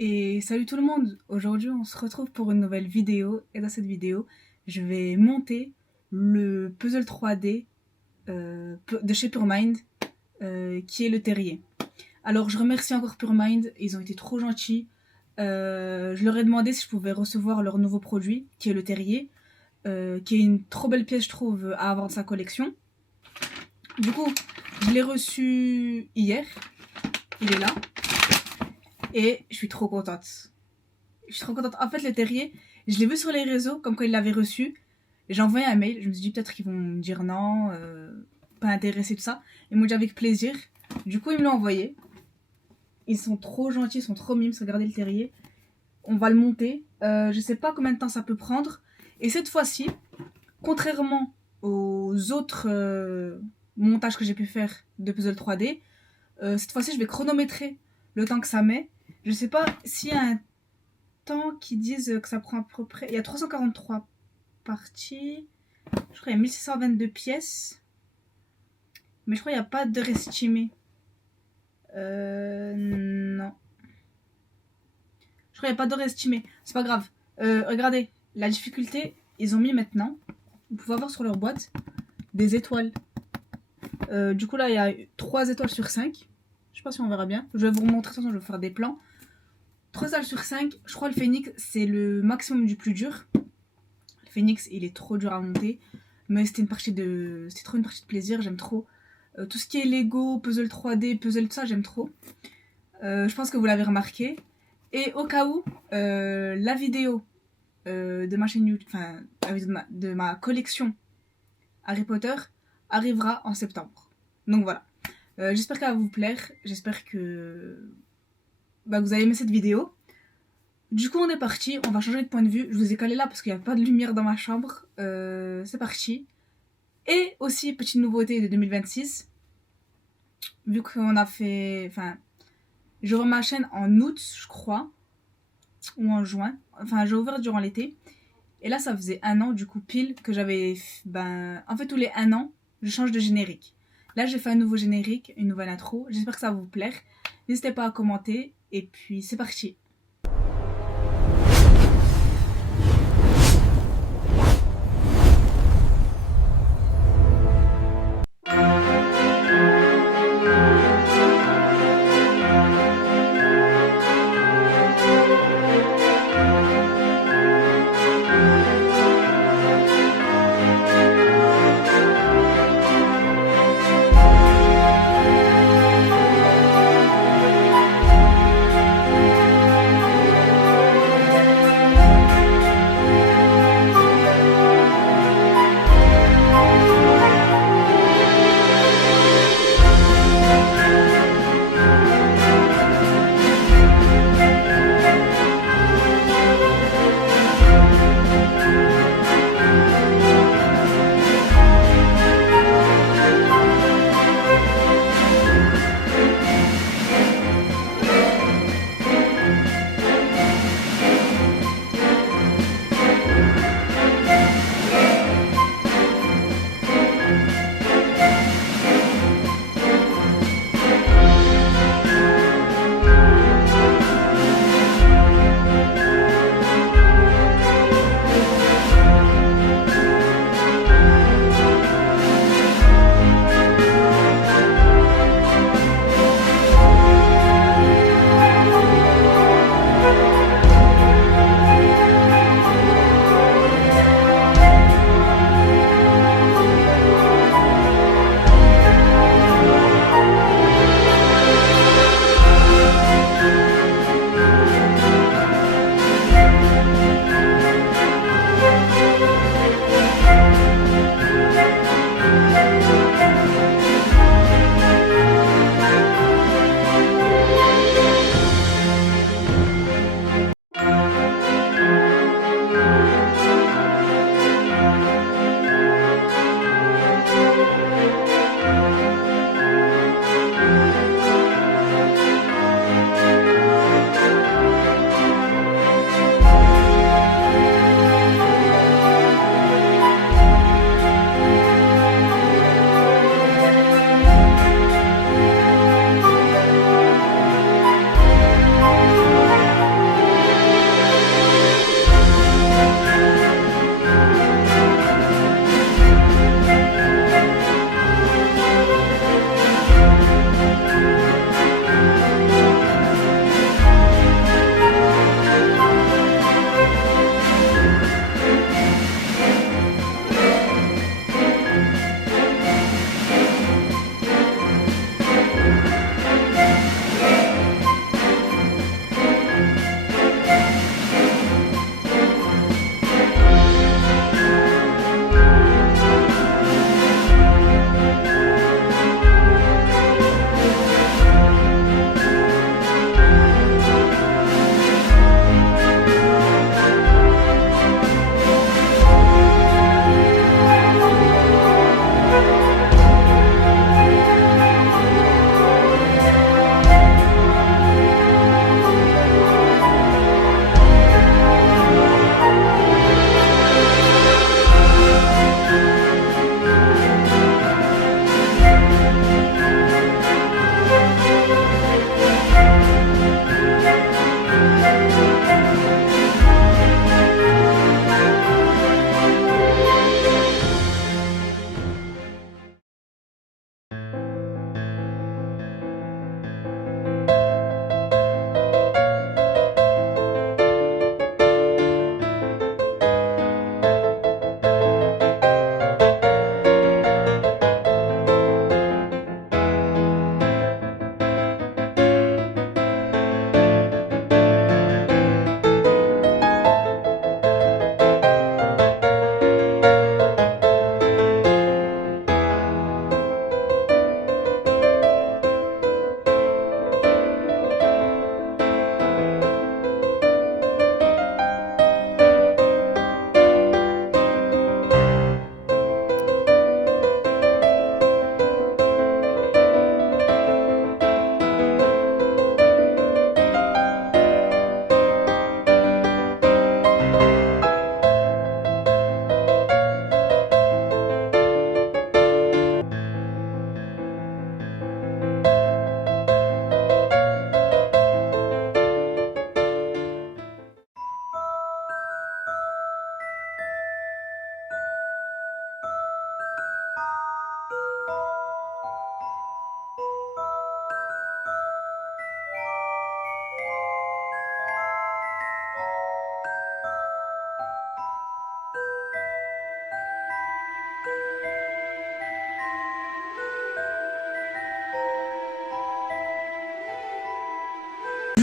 Et salut tout le monde! Aujourd'hui, on se retrouve pour une nouvelle vidéo. Et dans cette vidéo, je vais monter le puzzle 3D de chez PureMind, qui est le terrier. Alors, je remercie encore PureMind, ils ont été trop gentils. Je leur ai demandé si je pouvais recevoir leur nouveau produit, qui est le terrier, qui est une trop belle pièce, je trouve, à avoir dans sa collection. Du coup, je l'ai reçu hier. Il est là. Et je suis trop contente. Je suis trop contente. En fait, le terrier, je l'ai vu sur les réseaux, comme quand il l'avait reçu. J'ai envoyé un mail. Je me suis dit peut-être qu'ils vont me dire non, pas intéressé, tout ça. Ils m'ont dit avec plaisir. Du coup, ils me l'ont envoyé. Ils sont trop gentils, ils sont trop mimes. Regardez le terrier. On va le monter. Je sais pas combien de temps ça peut prendre. Et cette fois-ci, contrairement aux autres montages que j'ai pu faire de puzzle 3D, cette fois-ci, je vais chronométrer le temps que ça met. Je sais pas s'il y a un temps qui disent que ça prend à peu près. Il y a 343 parties. Je crois qu'il y a 1622 pièces. Mais je crois qu'il n'y a pas d'heure estimée. Non. Je crois qu'il n'y a pas d'heure estimée. C'est pas grave. Regardez, la difficulté, ils ont mis maintenant. Vous pouvez voir sur leur boîte des étoiles. Du coup, là, il y a 3 étoiles sur 5. Je sais pas si on verra bien. Je vais vous remontrer, de toute façon, je vais vous faire des plans. 3 étoiles sur 5. Je crois le phénix, c'est le maximum du plus dur. Le phénix, il est trop dur à monter. Mais c'était trop une partie de plaisir, j'aime trop. Tout ce qui est Lego, puzzle 3D, puzzle, tout ça, j'aime trop. Je pense que vous l'avez remarqué. Et au cas où, la vidéo de ma chaîne YouTube, enfin, de ma collection Harry Potter arrivera en septembre. Donc voilà. J'espère qu'elle va vous plaire. J'espère que vous avez aimé cette vidéo. Du coup, on est parti. On va changer de point de vue. Je vous ai calé là parce qu'il n'y a pas de lumière dans ma chambre. C'est parti. Et aussi, petite nouveauté de 2026. Vu qu'on a fait... Enfin, j'ouvre ma chaîne en août, je crois. Ou en juin. Enfin, j'ai ouvert durant l'été. Et là, ça faisait 1 an, du coup, pile, que j'avais... En fait, tous les 1 an, je change de générique. Là, j'ai fait un nouveau générique, une nouvelle intro. J'espère que ça va vous plaire. N'hésitez pas à commenter. Et puis, c'est parti.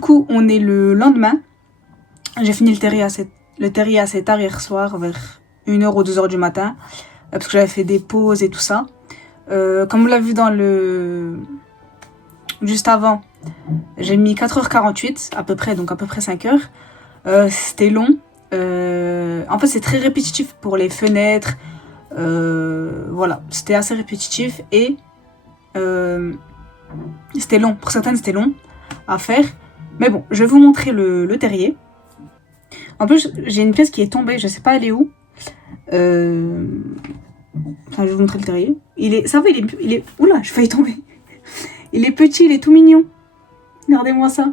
Du coup, on est le lendemain. J'ai fini le terrier assez tard hier soir, vers 1h ou 2h du matin, parce que j'avais fait des pauses et tout ça. Comme vous l'avez vu dans le... juste avant, j'ai mis 4h48 à peu près, donc à peu près 5h. C'était long. En fait, c'est très répétitif pour les fenêtres. Voilà, c'était assez répétitif et c'était long. Pour certaines, c'était long à faire. Mais bon, je vais vous montrer le terrier. En plus, j'ai une pièce qui est tombée, je sais pas elle est où. Enfin, je vais vous montrer le terrier. Ça va, il est... Oula, je failli tomber. Il est petit, il est tout mignon. Regardez-moi ça.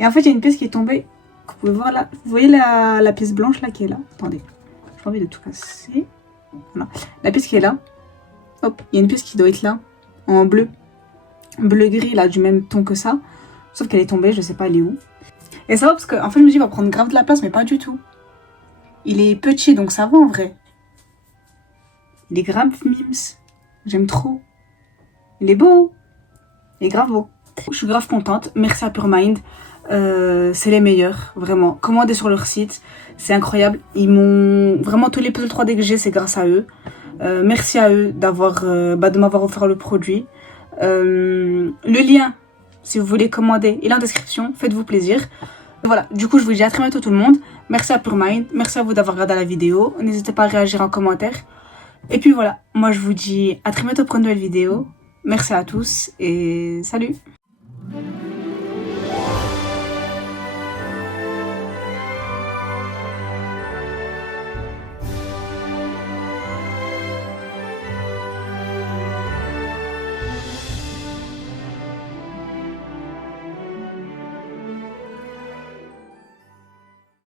Et en fait, il y a une pièce qui est tombée. Vous pouvez voir là. Vous voyez la pièce blanche là qui est là. Attendez. J'ai envie de tout casser. Voilà. La pièce qui est là. Hop, il y a une pièce qui doit être là. En bleu. Bleu-gris là, du même ton que ça. Sauf qu'elle est tombée, je sais pas elle est où. Et ça va parce qu'en fait, je me dis, il va prendre grave de la place, mais pas du tout. Il est petit, donc ça va en vrai. Il est grave mims. J'aime trop. Il est beau. Il est grave beau. Je suis grave contente. Merci à Purmind. C'est les meilleurs, vraiment. Commandez sur leur site. C'est incroyable. Ils m'ont... Vraiment, tous les puzzles 3D que j'ai, c'est grâce à eux. Merci à eux de m'avoir offert le produit. Le lien, si vous voulez commander, il est en description. Faites-vous plaisir. Voilà, du coup, je vous dis à très bientôt tout le monde. Merci à Purmind. Merci à vous d'avoir regardé la vidéo. N'hésitez pas à réagir en commentaire. Et puis voilà, moi je vous dis à très bientôt pour une nouvelle vidéo. Merci à tous et salut!